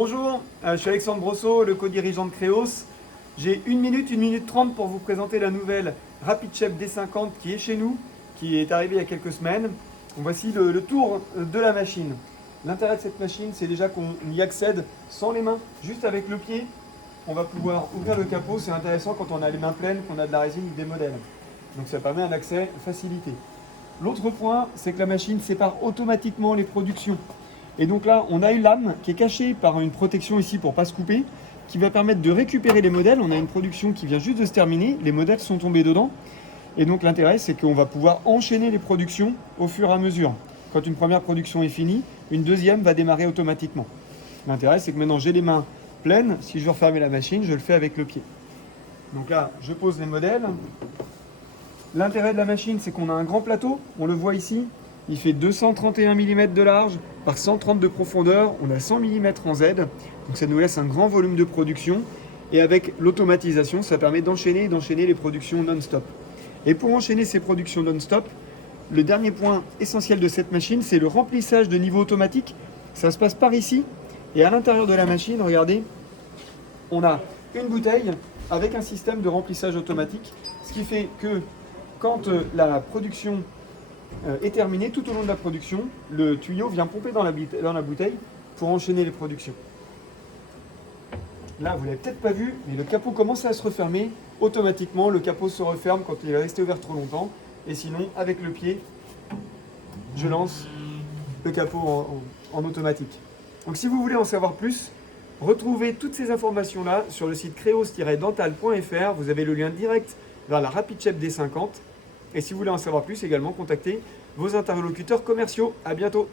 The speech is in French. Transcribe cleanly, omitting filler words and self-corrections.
Bonjour, je suis Alexandre Brosseau, le co-dirigeant de Créos. J'ai 1 minute 30 pour vous présenter la nouvelle RapidShep D50 qui est chez nous, qui est arrivée il y a quelques semaines. Donc voici le tour de la machine. L'intérêt de cette machine, c'est déjà qu'on y accède sans les mains, juste avec le pied. On va pouvoir ouvrir le capot, c'est intéressant quand on a les mains pleines, qu'on a de la résine ou des modèles. Donc ça permet un accès facilité. L'autre point, c'est que la machine sépare automatiquement les productions. Et donc là, on a une lame qui est cachée par une protection ici pour ne pas se couper, qui va permettre de récupérer les modèles. On a une production qui vient juste de se terminer, les modèles sont tombés dedans. Et donc l'intérêt, c'est qu'on va pouvoir enchaîner les productions au fur et à mesure. Quand une première production est finie, une deuxième va démarrer automatiquement. L'intérêt, c'est que maintenant j'ai les mains pleines. Si je veux refermer la machine, je le fais avec le pied. Donc là, je pose les modèles. L'intérêt de la machine, c'est qu'on a un grand plateau, on le voit ici. Il fait 231 mm de large par 130 de profondeur. On a 100 mm en Z, donc ça nous laisse un grand volume de production. Et avec l'automatisation, ça permet d'enchaîner les productions non-stop. Et pour enchaîner ces productions non-stop, le dernier point essentiel de cette machine, c'est le remplissage de niveau automatique. Ça se passe par ici. Et à l'intérieur de la machine, regardez, on a une bouteille avec un système de remplissage automatique. Ce qui fait que quand la production est terminée, tout au long de la production, le tuyau vient pomper dans la bouteille pour enchaîner les productions. Là, vous ne l'avez peut-être pas vu, mais le capot commence à se refermer automatiquement. Le capot se referme quand il est resté ouvert trop longtemps. Et sinon, avec le pied, je lance le capot en automatique. Donc si vous voulez en savoir plus, retrouvez toutes ces informations-là sur le site creos-dental.fr. Vous avez le lien direct vers la RapidShep D50. Et si vous voulez en savoir plus également, contactez vos interlocuteurs commerciaux. À bientôt.